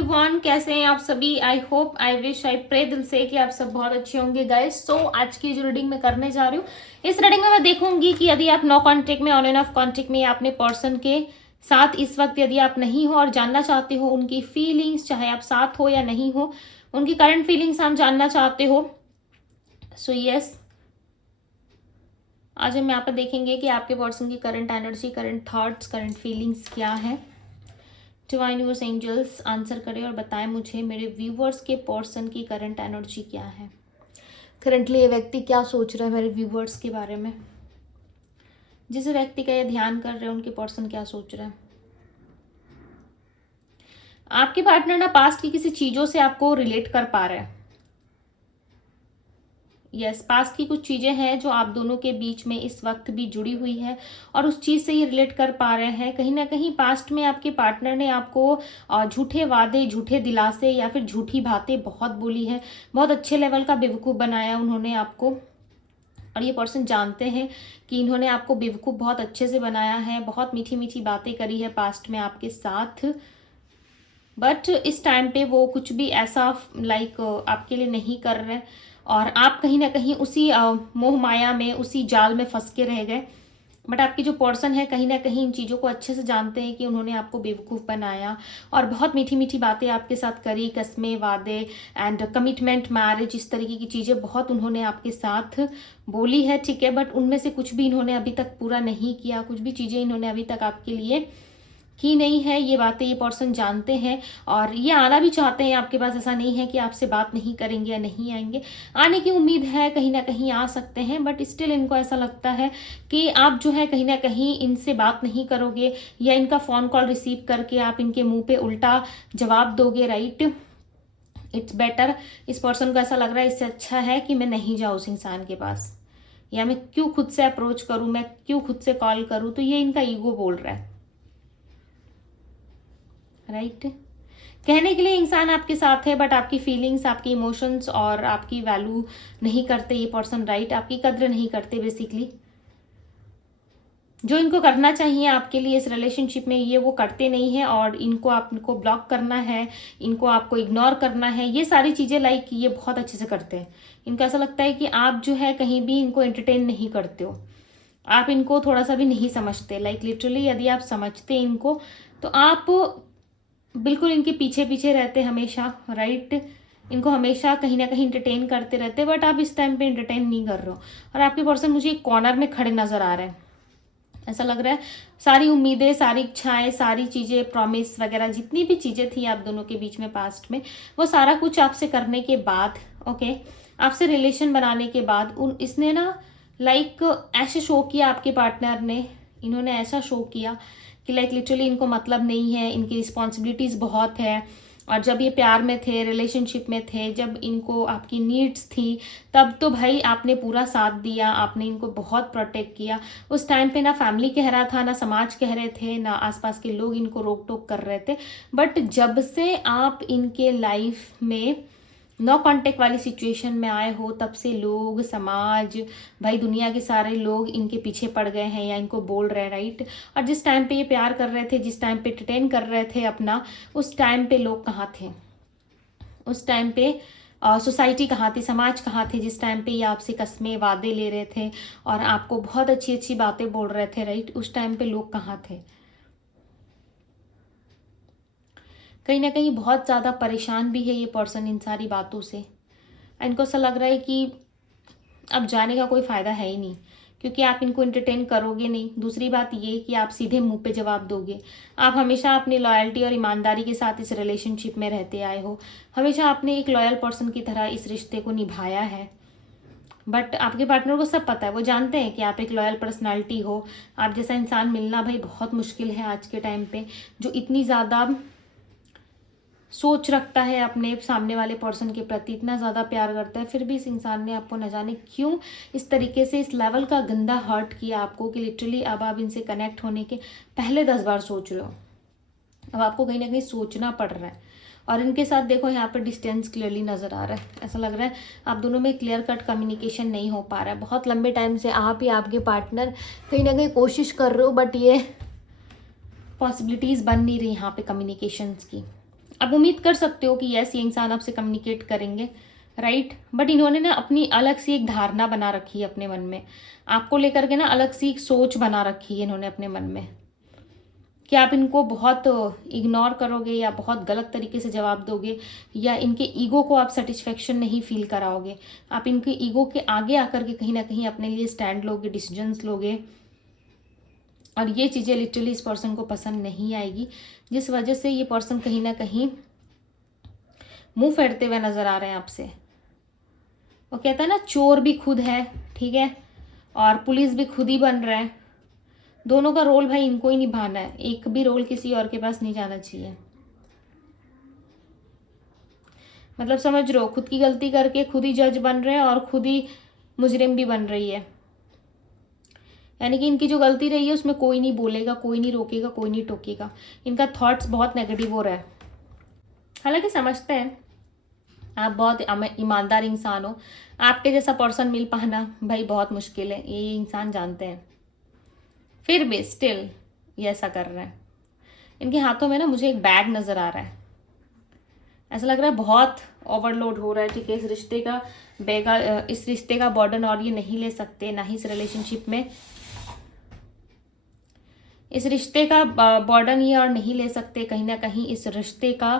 Everyone, कैसे हैं आप सभी। I hope, I wish, I pray दिल से कि आप सब बहुत अच्छे होंगे गाइस। सो आज की जो रीडिंग मैं करने जा रही हूँ, इस रीडिंग में मैं देखूंगी कि यदि आप नो कांटेक्ट में, ऑन एंड ऑफ कांटेक्ट में, या अपने पर्सन के साथ इस वक्त यदि आप नहीं हो और जानना चाहते हो उनकी फीलिंग्स, चाहे आप साथ हो या नहीं हो, उनकी करंट फीलिंग्स आप जानना चाहते हो। सो यस, आज हम यहाँ पर देखेंगे कि आपके पर्सन की current energy, current thoughts, current feelings क्या है। डिवाइन यूनिवर्स एंजल्स आंसर करें और बताएं मुझे, मेरे व्यूवर्स के पर्सन की करंट एनर्जी क्या है। करंटली ये व्यक्ति क्या सोच रहा है मेरे व्यूवर्स के बारे में। जिस व्यक्ति का ये ध्यान कर रहे हैं उनके पर्सन क्या सोच रहे हैं। आपके पार्टनर ना पास्ट की किसी चीजों से आपको रिलेट कर पा रहे हैं। यस, पास्ट की कुछ चीजें हैं जो आप दोनों के बीच में इस वक्त भी जुड़ी हुई है और उस चीज से ये रिलेट कर पा रहे हैं। कहीं ना कहीं पास्ट में आपके पार्टनर ने आपको झूठे वादे, झूठे दिलासे या फिर झूठी बातें बहुत बोली है। बहुत अच्छे लेवल का बेवकूफ़ बनाया उन्होंने आपको, और ये पर्सन जानते हैं कि इन्होंने आपको बेवकूफ़ बहुत अच्छे से बनाया है। बहुत मीठी मीठी बातें करी है पास्ट में आपके साथ, बट इस टाइम पे वो कुछ भी ऐसा आपके लिए नहीं कर रहे और आप कहीं ना कहीं उसी मोह माया में, उसी जाल में फंस के रह गए। बट आपकी जो पर्सन है कहीं ना कहीं इन चीज़ों को अच्छे से जानते हैं कि उन्होंने आपको बेवकूफ़ बनाया और बहुत मीठी मीठी बातें आपके साथ करी, कस्में, वादे एंड कमिटमेंट, मैरिज, इस तरीके की चीज़ें बहुत उन्होंने आपके साथ बोली है। ठीक है, बट उनमें से कुछ भी इन्होंने अभी तक पूरा नहीं किया, कुछ भी चीज़ें इन्होंने अभी तक आपके लिए की नहीं है। ये बातें ये पर्सन जानते हैं और ये आना भी चाहते हैं आपके पास। ऐसा नहीं है कि आपसे बात नहीं करेंगे या नहीं आएंगे, आने की उम्मीद है, कहीं ना कहीं आ सकते हैं। बट स्टिल इनको ऐसा लगता है कि आप जो है कहीं ना कहीं इनसे बात नहीं करोगे या इनका फ़ोन कॉल रिसीव करके आप इनके मुंह पे उल्टा जवाब दोगे। Right, it's better. इस पर्सन को ऐसा लग रहा है इससे अच्छा है कि मैं नहीं जाऊँ उस इंसान के पास, या मैं क्यों खुद से अप्रोच करूँ, मैं क्यों खुद से कॉल करूँ। तो ये इनका ईगो बोल रहा है। राइट, कहने के लिए इंसान आपके साथ है बट आपकी फीलिंग्स, आपकी इमोशंस और आपकी वैल्यू नहीं करते ये पर्सन। राइट, आपकी कद्र नहीं करते बेसिकली। जो इनको करना चाहिए आपके लिए इस रिलेशनशिप में ये वो करते नहीं है और इनको आपको ब्लॉक करना है, इनको आपको इग्नोर करना है, ये सारी चीज़ें ये बहुत अच्छे से करते हैं। इनको ऐसा लगता है कि आप जो है कहीं भी इनको एंटरटेन नहीं करते हो, आप इनको थोड़ा सा भी नहीं समझते। लिटरली यदि आप समझते इनको तो आप बिल्कुल इनके पीछे पीछे रहते हमेशा। राइट, इनको हमेशा कहीं ना कहीं इंटरटेन करते रहते, बट आप इस टाइम पे इंटरटेन नहीं कर रहे हो और आपके पर्सन मुझे एक कॉर्नर में खड़े नजर आ रहे हैं। ऐसा लग रहा है सारी उम्मीदें, सारी इच्छाएं, सारी चीज़ें, प्रॉमिस वगैरह जितनी भी चीज़ें थी आप दोनों के बीच में पास्ट में, वो सारा कुछ आपसे करने के बाद, ओके, आपसे रिलेशन बनाने के बाद इसने ना ऐसे शो किया आपके पार्टनर ने, इन्होंने ऐसा शो किया कि लिटरली इनको मतलब नहीं है, इनकी रिस्पॉन्सिबिलिटीज़ बहुत है। और जब ये प्यार में थे, रिलेशनशिप में थे, जब इनको आपकी नीड्स थी, तब तो भाई आपने पूरा साथ दिया, आपने इनको बहुत प्रोटेक्ट किया। उस टाइम पे ना फैमिली कह रहा था, ना समाज कह रहे थे, ना आसपास के लोग इनको रोक टोक कर रहे थे। बट जब से आप इनके लाइफ में नो कांटेक्ट वाली सिचुएशन में आए हो, तब से लोग, समाज, भाई दुनिया के सारे लोग इनके पीछे पड़ गए हैं या इनको बोल रहे हैं। राइट, और जिस टाइम पे ये प्यार कर रहे थे, जिस टाइम पे एंटरटेन कर रहे थे अपना, उस टाइम पे लोग कहाँ थे, उस टाइम पे सोसाइटी कहाँ थी, समाज कहाँ थे, जिस टाइम पे ये आपसे कस्में, वादे ले रहे थे और आपको बहुत अच्छी अच्छी बातें बोल रहे थे। राइट, उस टाइम पे लोग कहाँ थे। कहीं ना कहीं बहुत ज़्यादा परेशान भी है ये पर्सन इन सारी बातों से। इनको ऐसा लग रहा है कि अब जाने का कोई फ़ायदा है ही नहीं, क्योंकि आप इनको एंटरटेन करोगे नहीं। दूसरी बात ये कि आप सीधे मुंह पे जवाब दोगे। आप हमेशा अपनी लॉयल्टी और ईमानदारी के साथ इस रिलेशनशिप में रहते आए हो, हमेशा आपने एक लॉयल पर्सन की तरह इस रिश्ते को निभाया है। बट आपके पार्टनर को सब पता है, वो जानते हैं कि आप एक लॉयल पर्सनालिटी हो। आप जैसा इंसान मिलना भाई बहुत मुश्किल है आज के टाइम पे, जो इतनी ज़्यादा सोच रखता है अपने सामने वाले पर्सन के प्रति, इतना ज़्यादा प्यार करता है, फिर भी इस इंसान ने आपको न जाने क्यों इस तरीके से, इस लेवल का गंदा हर्ट किया आपको कि लिटरली अब आप इनसे कनेक्ट होने के पहले 10 बार सोच रहे हो। अब आपको कहीं ना कहीं सोचना पड़ रहा है। और इनके साथ देखो यहाँ पर डिस्टेंस क्लियरली नज़र आ रहा है। ऐसा लग रहा है आप दोनों में क्लियर कट कम्युनिकेशन नहीं हो पा रहा है। बहुत लंबे टाइम से आप या आपके पार्टनर कहीं ना कहीं कोशिश कर रहे हो, बट ये पॉसिबिलिटीज़ बन नहीं रही यहाँ पे कम्युनिकेशंस की। आप उम्मीद कर सकते हो कि यस ये इंसान आपसे कम्युनिकेट करेंगे, राइट। बट इन्होंने ना अपनी अलग सी एक धारणा बना रखी है अपने मन में, आपको लेकर के ना अलग सी एक सोच बना रखी है इन्होंने अपने मन में, कि आप इनको बहुत इग्नोर करोगे या बहुत गलत तरीके से जवाब दोगे, या इनके ईगो को आप सेटिस्फेक्शन नहीं फील कराओगे, आप इनके ईगो के आगे आकर के कहीं ना कहीं अपने लिए स्टैंड लोगे, डिसीजंस लोगे, और ये चीज़ें लिटरली इस पर्सन को पसंद नहीं आएगी, जिस वजह से ये पर्सन कहीं ना कहीं मुंह फेरते हुए नजर आ रहे हैं आपसे। वो कहता है ना, चोर भी खुद है, ठीक है, और पुलिस भी खुद ही बन रहा है। दोनों का रोल भाई इनको ही निभाना है, एक भी रोल किसी और के पास नहीं जाना चाहिए। मतलब समझ रहे हो, खुद की गलती करके खुद ही जज बन रहे हैं और खुद ही मुजरिम भी बन रही है। यानी कि इनकी जो गलती रही है उसमें कोई नहीं बोलेगा, कोई नहीं रोकेगा, कोई नहीं टोकेगा। इनका थॉट्स बहुत नेगेटिव हो रहा है। हालांकि समझते हैं आप बहुत ईमानदार इंसान हो, आपके जैसा पर्सन मिल पाना भाई बहुत मुश्किल है, ये इंसान जानते हैं, फिर भी स्टिल ये ऐसा कर रहे हैं। इनके हाथों में ना मुझे एक बैग नजर आ रहा है, ऐसा लग रहा है बहुत ओवरलोड हो रहा है, ठीक है। इस रिश्ते का बर्डन और ये नहीं ले सकते, ना ही इस रिलेशनशिप में इस रिश्ते का बर्डन ये और नहीं ले सकते, कहीं ना कहीं इस रिश्ते का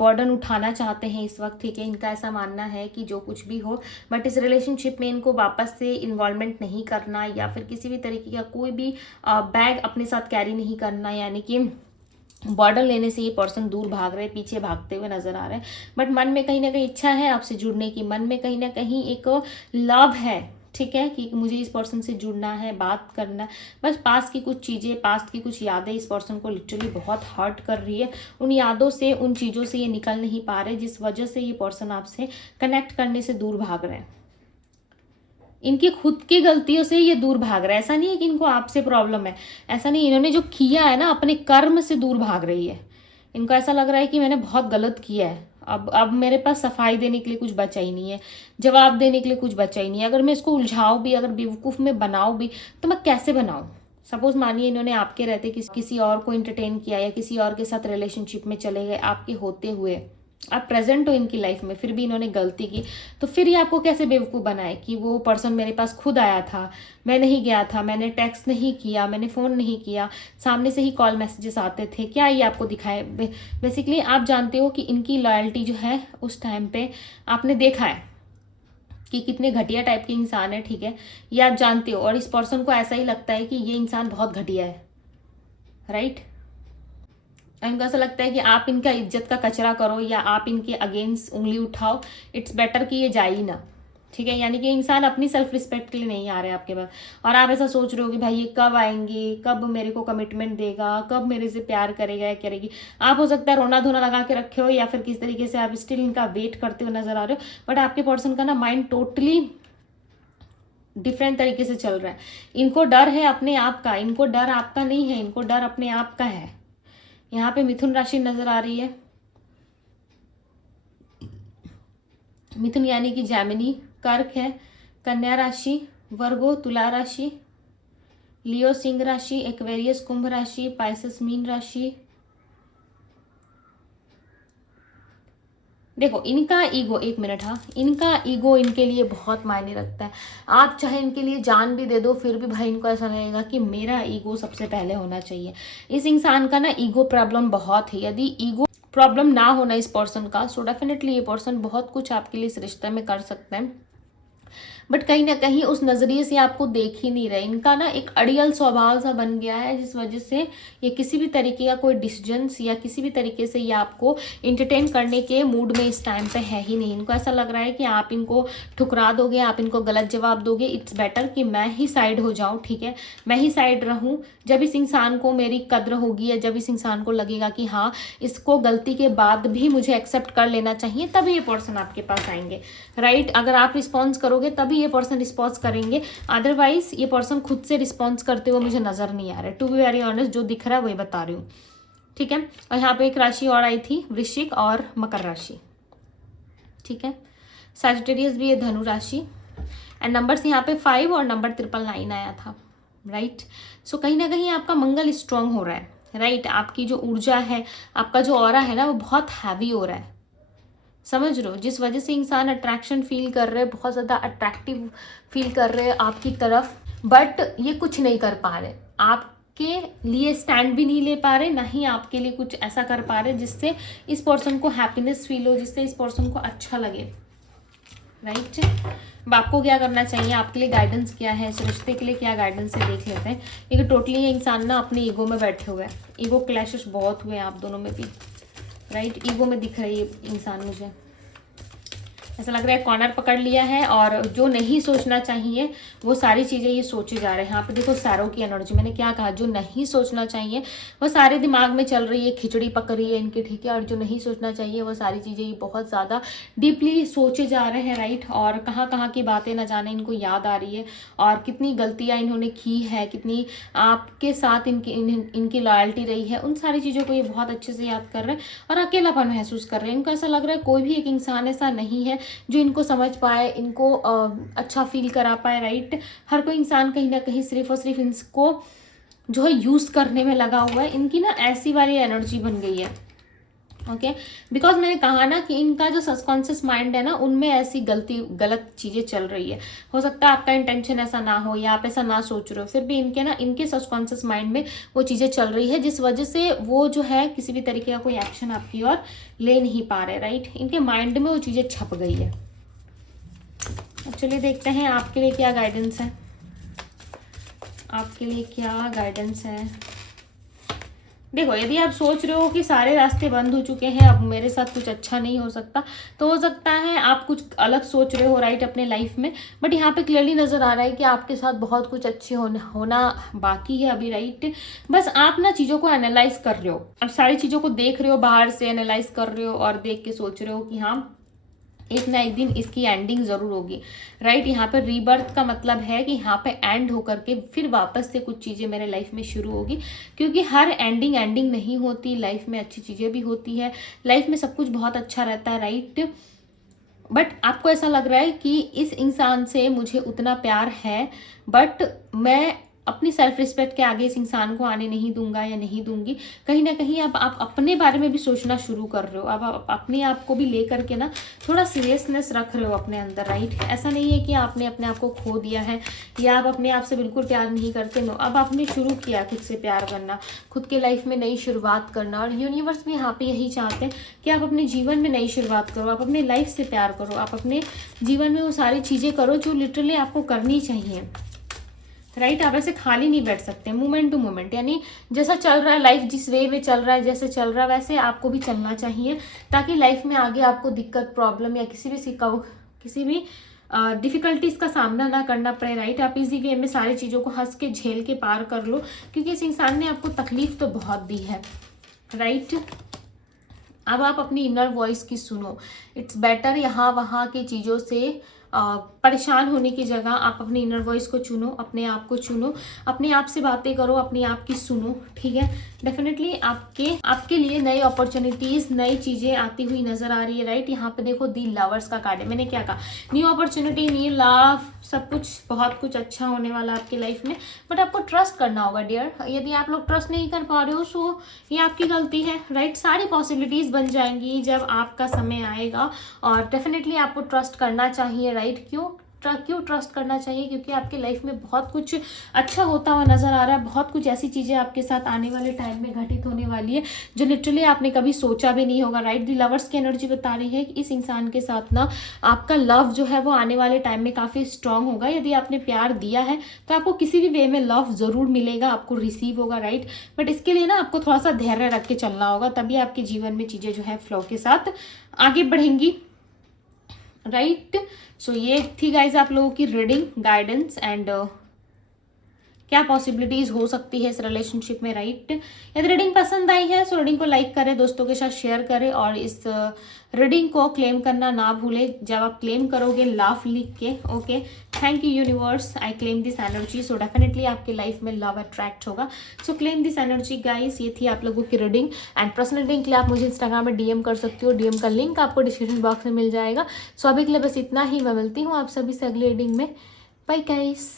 बर्डन उठाना चाहते हैं इस वक्त, ठीक है। इनका ऐसा मानना है कि जो कुछ भी हो, बट इस रिलेशनशिप में इनको वापस से इन्वॉल्वमेंट नहीं करना, या फिर किसी भी तरीके का कोई भी बैग अपने साथ कैरी नहीं करना, यानी कि बॉर्डर लेने से ये पर्सन दूर भाग रहे, पीछे भागते हुए नजर आ रहे हैं। बट मन में कहीं ना कहीं इच्छा है आपसे जुड़ने की, मन में कहीं ना कहीं एक लव है, ठीक है, कि मुझे इस पर्सन से जुड़ना है, बात करना। बस पास्ट की कुछ चीज़ें, पास्ट की कुछ यादें इस पर्सन को लिटरली बहुत हर्ट कर रही है। उन यादों से, उन चीज़ों से ये निकल नहीं पा रहे, जिस वजह से ये पर्सन आपसे कनेक्ट करने से दूर भाग रहे हैं। इनकी खुद की गलतियों से ये दूर भाग रहा है, ऐसा नहीं है कि इनको आपसे प्रॉब्लम है, ऐसा नहीं। इन्होंने जो किया है ना, अपने कर्म से दूर भाग रही है। इनको ऐसा लग रहा है कि मैंने बहुत गलत किया है, अब मेरे पास सफाई देने के लिए कुछ बचा ही नहीं है, जवाब देने के लिए कुछ बचा ही नहीं है। अगर मैं इसको उलझाऊं भी, अगर बेवकूफ़ में बनाऊं भी, तो मैं कैसे बनाऊं। सपोज मानिए इन्होंने आपके रहते किसी और को एंटरटेन किया, या किसी और के साथ रिलेशनशिप में चले गए, आपके होते हुए आप प्रेजेंट हो इनकी लाइफ में, फिर भी इन्होंने गलती की, तो फिर ये आपको कैसे बेवकूफ़ बनाए कि वो पर्सन मेरे पास खुद आया था, मैं नहीं गया था, मैंने टेक्स्ट नहीं किया, मैंने फ़ोन नहीं किया, सामने से ही कॉल मैसेजेस आते थे, क्या ये आपको दिखाए। बेसिकली आप जानते हो कि इनकी लॉयल्टी जो है उस टाइम पे आपने देखा है कि कितने घटिया टाइप के इंसान है, ठीक है, ये आप जानते हो। और इस पर्सन को ऐसा ही लगता है कि ये इंसान बहुत घटिया है, राइट। इनको ऐसा लगता है कि आप इनका इज्जत का कचरा करो, या आप इनके अगेंस्ट उंगली उठाओ, इट्स बेटर कि ये जाए ही ना, ठीक है। यानी कि इंसान अपनी सेल्फ रिस्पेक्ट के लिए नहीं आ रहे हैं आपके पास, और आप ऐसा सोच रहे हो कि भाई ये कब आएंगे, कब मेरे को कमिटमेंट देगा, कब मेरे से प्यार करेगा या करेगी। आप हो सकता है रोना धोना लगा के रखे हो, या फिर किस तरीके से आप स्टिल इनका वेट करते हुए नजर आ रहे हो, बट आपके पर्सन का ना माइंड टोटली डिफरेंट तरीके से चल रहा है। इनको डर है अपने आप का, इनको डर आपका नहीं है, इनको डर अपने आप का है। यहाँ पे मिथुन राशि नजर आ रही है, मिथुन यानी कि जैमिनी, कर्क है, कन्या राशि, वर्गो तुला राशि, लियो सिंह राशि, एक्वेरियस कुंभ राशि, पाइसेस मीन राशि। देखो इनका ईगो, एक मिनट, हाँ, इनका ईगो इनके लिए बहुत मायने रखता है। आप चाहे इनके लिए जान भी दे दो, फिर भी भाई इनको ऐसा लगेगा कि मेरा ईगो सबसे पहले होना चाहिए। इस इंसान का ना ईगो प्रॉब्लम बहुत है। यदि ईगो प्रॉब्लम ना होना इस पर्सन का, सो डेफिनेटली ये पर्सन बहुत कुछ आपके लिए इस रिश्ते में कर सकते हैं, बट कहीं ना कहीं उस नज़रिए से आपको देख ही नहीं रहे। इनका ना एक अड़ियल स्वभाव सा बन गया है, जिस वजह से ये किसी भी तरीके का कोई डिसीजंस या किसी भी तरीके से ये आपको इंटरटेन करने के मूड में इस टाइम पे है ही नहीं। इनको ऐसा लग रहा है कि आप इनको ठुकरा दोगे, आप इनको गलत जवाब दोगे, इट्स बेटर कि मैं ही साइड हो जाऊँ, ठीक है, मैं ही साइड रहूँ। जब इस इंसान को मेरी कद्र होगी, या जब इस इंसान को लगेगा कि हाँ इसको गलती के बाद भी मुझे एक्सेप्ट कर लेना चाहिए, तभी ये पर्सन आपके पास आएंगे, राइट। अगर आप रिस्पॉन्स करोगे तभी ये पर्सन रिस्पॉन्स करेंगे, अदरवाइज ये पर्सन खुद से रिस्पॉन्स करते हुए मुझे नजर नहीं आ रहा है। टू बी वेरी ऑनेस्ट, जो दिख रहा है वही बता रही हूँ, ठीक है। और यहाँ पे एक राशि और आई थी, वृश्चिक और मकर राशि, ठीक है। सैजिटेरियस भी है, धनु राशि, एंड नंबर्स यहाँ पे 5 और नंबर 999 आया था, राइट। सो कहीं ना कहीं आपका मंगल स्ट्रांग हो रहा है, राइट। आपकी जो ऊर्जा है, आपका जो ऑरा है ना, वो बहुत हैवी हो रहा है, समझ रहे हो, जिस वजह से इंसान अट्रैक्शन फील कर रहे हैं, बहुत ज़्यादा अट्रैक्टिव फील कर रहे हैं आपकी तरफ, बट ये कुछ नहीं कर पा रहे, आपके लिए स्टैंड भी नहीं ले पा रहे, ना ही आपके लिए कुछ ऐसा कर पा रहे जिससे इस पर्सन को हैप्पीनेस फील हो, जिससे इस पर्सन को अच्छा लगे, राइट। अब आपको क्या करना चाहिए, आपके लिए गाइडेंस क्या है, इस रिश्ते के लिए क्या गाइडेंस है, देख लेते हैं। एक टोटली ये इंसान ना अपने ईगो में बैठे हुए हैं, ईगो क्लैशेस बहुत हुए हैं आप दोनों में भी, राइट। ईगो में दिख रही है इंसान, मुझे ऐसा लग रहा है कॉर्नर पकड़ लिया है, और जो नहीं सोचना चाहिए वो सारी चीज़ें ये सोचे जा रहे हैं। यहाँ पे देखो सैरो की एनर्जी, मैंने क्या कहा, जो नहीं सोचना चाहिए वो सारे दिमाग में चल रही है, खिचड़ी पक रही है इनकी, ठीक है। और जो नहीं सोचना चाहिए वो सारी चीज़ें ये बहुत ज़्यादा डीपली सोचे जा रहे हैं, राइट। और कहाँ कहाँ की बातें न जाने इनको याद आ रही है, और कितनी गलतियाँ इन्होंने की है, कितनी आपके साथ इनकी लॉयल्टी रही है, उन सारी चीज़ों को ये बहुत अच्छे से याद कर रहे हैं, और अकेलापन महसूस कर रहे हैं। इनको ऐसा लग रहा है कोई भी एक इंसान ऐसा नहीं है जो इनको समझ पाए, इनको अच्छा फील करा पाए, राइट। हर कोई इंसान कहीं ना कहीं सिर्फ और सिर्फ इनको जो है यूज़ करने में लगा हुआ है। इनकी ना ऐसी वाली एनर्जी बन गई है, ओके। बिकॉज मैंने कहा ना कि इनका जो सबकॉन्शियस माइंड है ना, उनमें ऐसी गलत चीज़ें चल रही है। हो सकता है आपका इंटेंशन ऐसा ना हो, या आप ऐसा ना सोच रहे हो, फिर भी इनके सबकॉन्शियस माइंड में वो चीज़ें चल रही है, जिस वजह से वो जो है किसी भी तरीके का कोई एक्शन आपकी ओर ले नहीं पा रहे, राइट। इनके माइंड में वो चीज़ें छप गई है। चलिए देखते हैं आपके लिए क्या गाइडेंस है, आपके लिए क्या गाइडेंस है। देखो, यदि आप सोच रहे हो कि सारे रास्ते बंद हो चुके हैं, अब मेरे साथ कुछ अच्छा नहीं हो सकता, तो हो सकता है आप कुछ अलग सोच रहे हो, राइट, अपने लाइफ में। बट यहाँ पे क्लियरली नज़र आ रहा है कि आपके साथ बहुत कुछ अच्छे होना बाकी है अभी, राइट। बस आप ना चीज़ों को एनालाइज कर रहे हो, अब सारी चीज़ों को देख रहे हो, बाहर से एनालाइज कर रहे हो, और देख के सोच रहे हो कि हाँ एक ना एक दिन इसकी एंडिंग ज़रूर होगी, राइट। यहाँ पे रीबर्थ का मतलब है कि यहाँ पे एंड होकर के फिर वापस से कुछ चीज़ें मेरे लाइफ में शुरू होगी, क्योंकि हर एंडिंग नहीं होती, लाइफ में अच्छी चीज़ें भी होती है, लाइफ में सब कुछ बहुत अच्छा रहता है, राइट। बट आपको ऐसा लग रहा है कि इस इंसान से मुझे उतना प्यार है, बट मैं अपनी सेल्फ रिस्पेक्ट के आगे इस इंसान को आने नहीं दूंगा या नहीं दूंगी। कहीं ना कहीं अब आप अपने बारे में भी सोचना शुरू कर रहे हो, अब आप अपने आप को भी लेकर के ना थोड़ा सीरियसनेस रख रहे हो अपने अंदर, राइट। ऐसा नहीं है कि आपने अपने आप को खो दिया है, या आप अपने आप से बिल्कुल प्यार नहीं करते, नो। अब आपने शुरू किया खुद से प्यार करना, खुद के लाइफ में नई शुरुआत करना, और यूनिवर्स भी यहाँ पे यही चाहते हैं कि आप अपने जीवन में नई शुरुआत करो, आप अपने लाइफ से प्यार करो, आप अपने जीवन में वो सारी चीज़ें करो जो लिटरली आपको करनी चाहिए, राइट। आप ऐसे खाली नहीं बैठ सकते, मोमेंट टू मोमेंट, यानी जैसा चल रहा है लाइफ, जिस वे में चल रहा है, जैसे चल रहा है वैसे आपको भी चलना चाहिए, ताकि लाइफ में आगे आपको दिक्कत, प्रॉब्लम या किसी भी डिफिकल्टीज का सामना ना करना पड़े, राइट। आप इजी वे में सारी चीज़ों को हंस के झेल के पार कर लो, क्योंकि इस इंसान ने आपको तकलीफ तो बहुत दी है, राइट। अब आप अपनी इनर वॉइस की सुनो। इट्स बेटर यहाँ वहाँ की चीज़ों से परेशान होने की जगह आप अपनी इनर वॉइस को चुनो, अपने आप को चुनो, अपने आप से बातें करो, अपने आप की सुनो, ठीक है। डेफिनेटली आपके लिए नई अपॉर्चुनिटीज़, नई चीज़ें आती हुई नज़र आ रही है, राइट। यहाँ पे देखो दी लवर्स का कार्ड है, मैंने क्या कहा, न्यू अपॉर्चुनिटी, न्यू लव, सब कुछ बहुत कुछ अच्छा होने वाला आपकी लाइफ में, बट आपको ट्रस्ट करना होगा डियर। यदि आप लोग ट्रस्ट नहीं कर पा रहे हो, सो ये आपकी गलती है, राइट। सारी पॉसिबिलिटीज़ बन जाएंगी जब आपका समय आएगा, और डेफिनेटली आपको ट्रस्ट करना चाहिए, राइट। क्यों ट्रस्ट करना चाहिए, क्योंकि आपके लाइफ में बहुत कुछ अच्छा होता हुआ नज़र आ रहा है, बहुत कुछ ऐसी चीज़ें आपके साथ आने वाले टाइम में घटित होने वाली है जो लिटरली आपने कभी सोचा भी नहीं होगा, राइट। दी लवर्स की एनर्जी बता रही है कि इस इंसान के साथ ना आपका लव जो है वो आने वाले टाइम में काफ़ी स्ट्रांग होगा। यदि आपने प्यार दिया है तो आपको किसी भी वे में लव ज़रूर मिलेगा, आपको रिसीव होगा, राइट। बट इसके लिए ना आपको थोड़ा सा धैर्य रख के चलना होगा, तभी आपके जीवन में चीज़ें जो है फ्लो के साथ आगे बढ़ेंगी, राइट। सो ये थी गाइज आप लोगों की रीडिंग, गाइडेंस एंड क्या पॉसिबिलिटीज हो सकती है इस रिलेशनशिप में, राइट। यदि रीडिंग पसंद आई है सो रीडिंग को लाइक करें, दोस्तों के साथ शेयर करें, और इस रीडिंग को क्लेम करना ना भूलें। जब आप क्लेम करोगे लाफ लिख के, okay, thank you universe, I claim this energy, so definitely आपके लाइफ में लव अट्रैक्ट होगा। सो क्लेम दिस एनर्जी गाइस। ये थी आप लोगों की रीडिंग, एंड पर्सनल रीडिंग के लिए आप मुझे इंस्टाग्राम में DM कर सकते हो, DM का लिंक आपको डिस्क्रिप्शन बॉक्स में मिल जाएगा। सो अभी के लिए बस इतना ही, मैं मिलती हूँ आप सभी से अगली रीडिंग में। Bye guys.